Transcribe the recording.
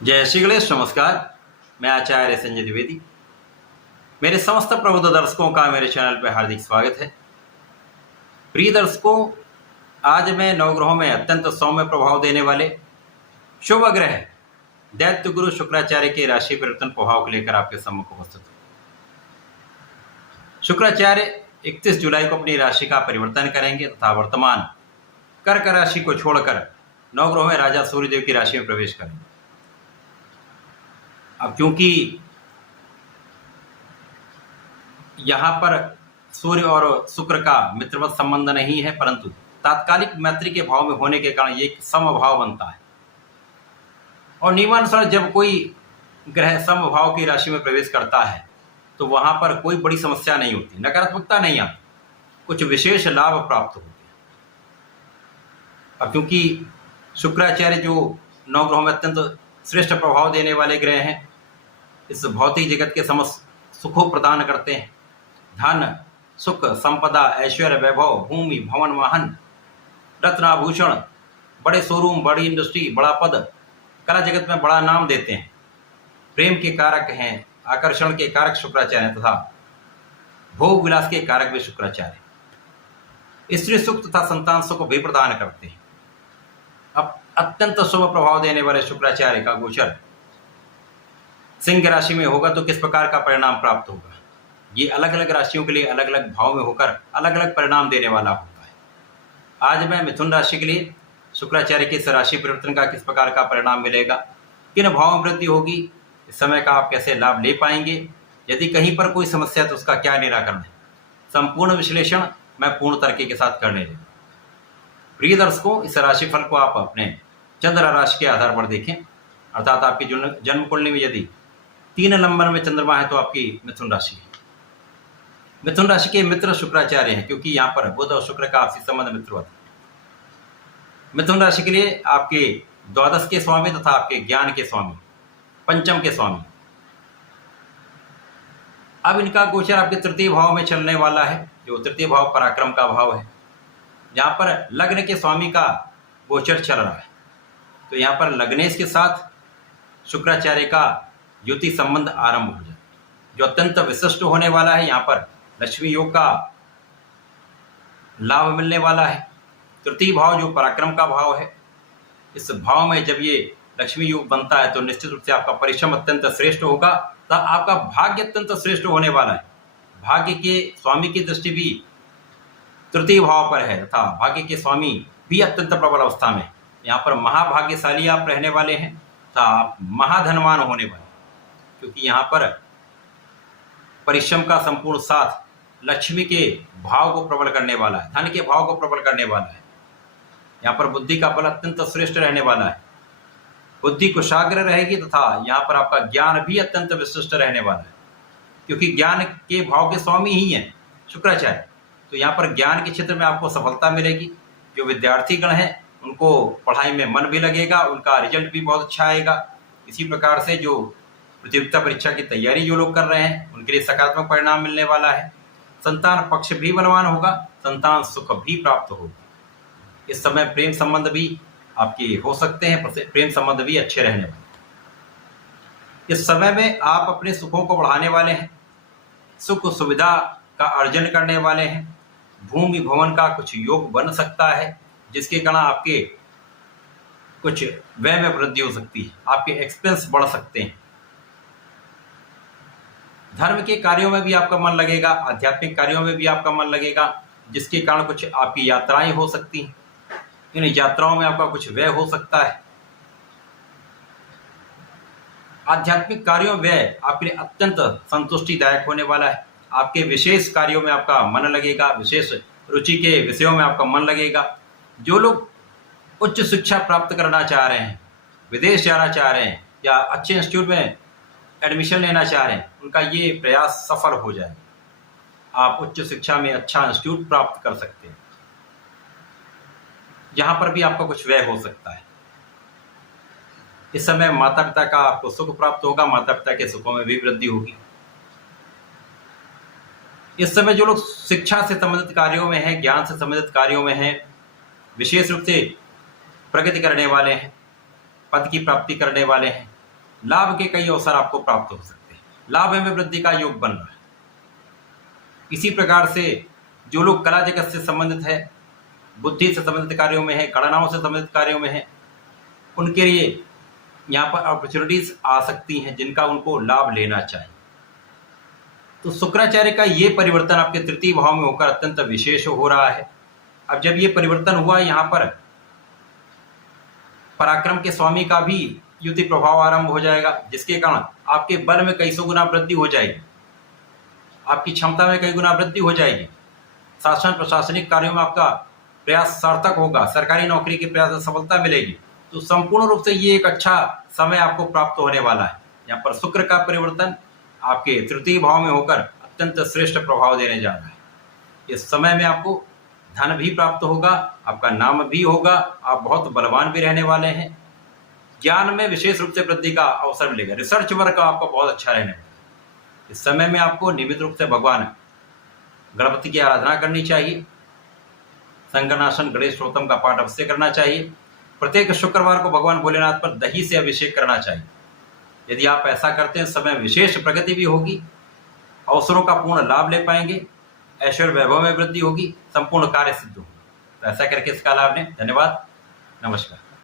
जय श्री गणेश। नमस्कार, मैं आचार्य संजय द्विवेदी। मेरे समस्त प्रबुद्ध दर्शकों का मेरे चैनल पर हार्दिक स्वागत है। प्रिय दर्शकों, आज मैं नवग्रहों में अत्यंत सौम्य प्रभाव देने वाले शुभ ग्रह दैत्य गुरु शुक्राचार्य के राशि परिवर्तन प्रभाव को लेकर आपके सम्मुख उपस्थित हूं। शुक्राचार्य 31 जुलाई को अपनी राशि का परिवर्तन करेंगे तथा वर्तमान कर्क राशि को छोड़कर नवग्रहों में राजा सूर्यदेव की राशि में प्रवेश करेंगे। अब क्योंकि यहां पर सूर्य और शुक्र का मित्रवत संबंध नहीं है, परंतु तात्कालिक मैत्री के भाव में होने के कारण ये समभाव बनता है। और नियमानुसार जब कोई ग्रह समभाव की राशि में प्रवेश करता है तो वहां पर कोई बड़ी समस्या नहीं होती, नकारात्मकता नहीं आती, कुछ विशेष लाभ प्राप्त होते हैं। अब क्योंकि शुक्राचार्य जो नवग्रहों में अत्यंत श्रेष्ठ प्रभाव देने वाले ग्रह हैं, इस भौतिक जगत के समस्त सुखों प्रदान करते हैं। धन, सुख, संपदा, ऐश्वर्य, वैभव, भूमि, भवन, वाहन, रत्नाभूषण, बड़े शोरूम, बड़ी इंडस्ट्री, बड़ा पद, कला जगत में बड़ा नाम देते हैं। प्रेम के कारक हैं, आकर्षण के कारक शुक्राचार्य तथा भोग विलास के कारक भी शुक्राचार्य। स्त्री सुख तथा संतान सुख भी प्रदान करते हैं। अब अत्यंत शुभ प्रभाव देने वाले शुक्राचार्य का गोचर सिंह राशि में होगा तो किस प्रकार का परिणाम प्राप्त होगा, ये अलग अलग राशियों के लिए अलग अलग भाव में होकर अलग अलग परिणाम देने वाला होता है। आज मैं मिथुन राशि के लिए शुक्राचार्य की इस राशि परिवर्तन का किस प्रकार का परिणाम मिलेगा, किन भाव में वृद्धि होगी, इस समय का आप कैसे लाभ ले पाएंगे, यदि कहीं पर कोई समस्या तो उसका क्या निराकरण है, संपूर्ण विश्लेषण मैं पूर्ण तरीके के साथ करने लगा। प्रिय दर्शकों, इस राशिफल को आप अपने चंद्र राशि के आधार पर देखें, अर्थात आपकी जन्म कुंडली में यदि 3 नंबर में चंद्रमा है तो आपकी मिथुन राशि है। मिथुन राशि के मित्र शुक्राचार्य हैं, क्योंकि यहाँ पर बुध और शुक्र का आपसी संबंध मित्रवत है। मिथुन राशि के लिए आपके द्वादश के स्वामी तथा आपके ज्ञान के स्वामी, पंचम के स्वामी। अब इनका गोचर आपके तृतीय भाव में चलने वाला है, जो तृतीय भाव पराक्रम का भाव है। यहाँ पर लग्न के स्वामी का गोचर चल रहा है, तो यहाँ पर लग्नेश के साथ शुक्राचार्य का युति संबंध आरंभ हो जाए, जो अत्यंत विशिष्ट होने वाला है। यहाँ पर लक्ष्मी योग का लाभ मिलने वाला है। तृतीय भाव जो पराक्रम का भाव है, इस भाव में जब ये लक्ष्मी योग बनता है तो निश्चित रूप से आपका परिश्रम अत्यंत श्रेष्ठ होगा तथा आपका भाग्य अत्यंत श्रेष्ठ होने वाला है। भाग्य के स्वामी की दृष्टि भी तृतीय भाव पर है तथा भाग्य के स्वामी भी अत्यंत प्रबल अवस्था में। यहाँ पर महाभाग्यशाली आप रहने वाले हैं तथा आप महाधनवान होने वाले, क्योंकि यहाँ पर परिश्रम का संपूर्ण साथ लक्ष्मी के भाव को प्रबल करने वाला है, धन के भाव को प्रबल करने वाला है। यहाँ पर बुद्धि का बल अत्यंत श्रेष्ठ रहने वाला है, बुद्धि कुशाग्र रहेगी तथा यहाँ पर आपका ज्ञान भी अत्यंत विशिष्ट रहने वाला है, क्योंकि ज्ञान के भाव के स्वामी ही हैं शुक्राचार्य। तो यहाँ पर ज्ञान के क्षेत्र में आपको सफलता मिलेगी। जो विद्यार्थी गण हैं उनको पढ़ाई में मन भी लगेगा, उनका रिजल्ट भी बहुत अच्छा आएगा। इसी प्रकार से जो प्रतियोगिता परीक्षा की तैयारी जो लोग कर रहे हैं उनके लिए सकारात्मक परिणाम मिलने वाला है। संतान पक्ष भी बलवान होगा, संतान सुख भी प्राप्त होगा। इस समय प्रेम संबंध भी आपके हो सकते हैं, प्रेम संबंध भी अच्छे रहने वाले। इस समय में आप अपने सुखों को बढ़ाने वाले हैं, सुख सुविधा का अर्जन करने वाले हैं। भूमि भवन का कुछ योग बन सकता है, जिसके कारण आपके कुछ व्यय में वृद्धि हो सकती है, आपके एक्सपेंस बढ़ सकते हैं। धर्म के कार्यों में भी आपका मन लगेगा, आध्यात्मिक कार्यों में भी आपका मन लगेगा, जिसके कारण कुछ आपकी यात्राएं हो सकती हैं। इन यात्राओं में आपका कुछ व्यय हो सकता है। आध्यात्मिक कार्यों व्यय आपके लिए अत्यंत संतुष्टिदायक होने वाला है। आपके विशेष कार्यों में आपका मन लगेगा, विशेष रुचि के विषयों में आपका मन लगेगा। जो लोग उच्च शिक्षा प्राप्त करना चाह रहे हैं, विदेश जाना चाह रहे हैं या अच्छे इंस्टीट्यूट में एडमिशन लेना चाह रहे हैं, उनका ये प्रयास सफल हो जाए। आप उच्च शिक्षा में अच्छा इंस्टीट्यूट प्राप्त कर सकते हैं, जहां पर भी आपका कुछ व्यय हो सकता है। इस समय माता पिता का आपको सुख प्राप्त होगा, माता पिता के सुखों में भी वृद्धि होगी। इस समय जो लोग शिक्षा से संबंधित कार्यों में हैं, ज्ञान से संबंधित कार्यों में हैं, विशेष रूप से प्रगति करने वाले हैं, पद की प्राप्ति करने वाले हैं, लाभ के कई अवसर आपको प्राप्त हो सकते हैं। लाभ में वृद्धि का योग बन रहा है। इसी प्रकार से जो लोग कला जगत से संबंधित है, बुद्धि से संबंधित कार्यों में है, गणनाओं से संबंधित कार्यों में है, उनके लिए यहाँ पर अपॉर्चुनिटीज आ सकती हैं जिनका उनको लाभ लेना चाहिए। तो शुक्राचार्य का ये परिवर्तन आपके तृतीय भाव में होकर अत्यंत विशेष हो रहा है। अब जब ये परिवर्तन हुआ, यहाँ पर पराक्रम के स्वामी का भी युति प्रभाव आरंभ हो जाएगा, जिसके कारण आपके बल में कई सौ गुना वृद्धि हो जाएगी, आपकी क्षमता में कई गुना वृद्धि हो जाएगी, शासन प्रशासनिक कार्यों में आपका प्रयास सार्थक होगा, सरकारी नौकरी के प्रयास में सफलता मिलेगी। तो संपूर्ण रूप से ये एक अच्छा समय आपको प्राप्त होने वाला है। यहाँ पर शुक्र का परिवर्तन आपके तृतीय भाव में होकर अत्यंत श्रेष्ठ प्रभाव देने जा रहा है। इस समय में आपको धन भी प्राप्त होगा, आपका नाम भी होगा, आप बहुत बलवान भी रहने वाले हैं। ज्ञान में विशेष रूप से वृद्धि का अवसर मिलेगा। रिसर्च वर्क आपका बहुत अच्छा रहने वाला है। इस समय में आपको नियमित रूप से भगवान गणपति की आराधना करनी चाहिए। संगनाशन गणेश स्तोत्रम का पाठ अवश्य करना चाहिए। प्रत्येक शुक्रवार को भगवान भोलेनाथ पर दही से अभिषेक करना चाहिए। यदि आप ऐसा करते हैं, समय विशेष प्रगति भी होगी, अवसरों का पूर्ण लाभ ले पाएंगे, ऐश्वर्य वैभव में वृद्धि होगी, संपूर्ण कार्य सिद्ध होगी। तो ऐसा करके इसका लाभ लें। धन्यवाद, नमस्कार।